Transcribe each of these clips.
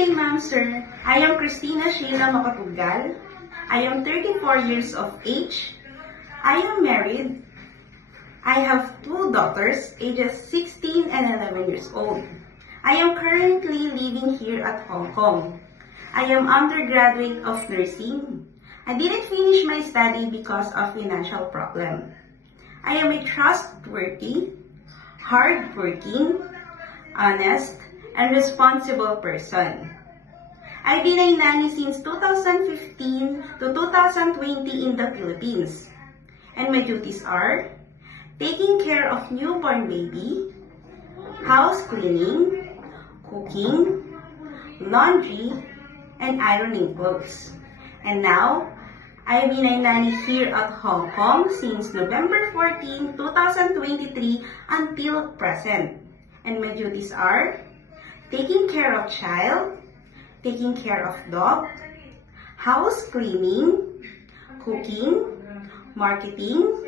day, ma'am, sir. I am Christina Sheila Makatugal. I am 34 years of age. I am married. I have two daughters, ages 16 and 11 years old. I am currently living here at Hong Kong. I am undergraduate of nursing. I didn't finish my study because of financial problem. I am a trustworthy, hardworking, honest, and responsible person. I've been a nanny since 2015 to 2020 in the Philippines. And my duties are taking care of newborn baby, house cleaning, cooking, laundry, and ironing clothes. And now, I've been a nanny here at Hong Kong since November 14, 2023 until present. And my duties are taking care of child, taking care of dog, house cleaning, cooking, marketing,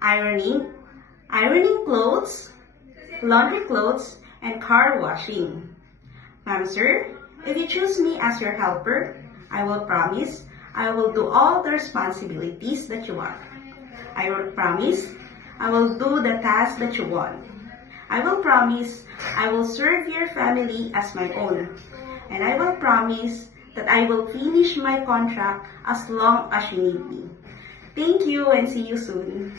ironing clothes, laundry clothes, and car washing. Ma'am, sir, if you choose me as your helper, I will promise I will do all the responsibilities that you want. I will promise I will do the tasks that you want. I will promise I will serve your family as my own. And I will promise that I will finish my contract as long as you need me. Thank you and see you soon.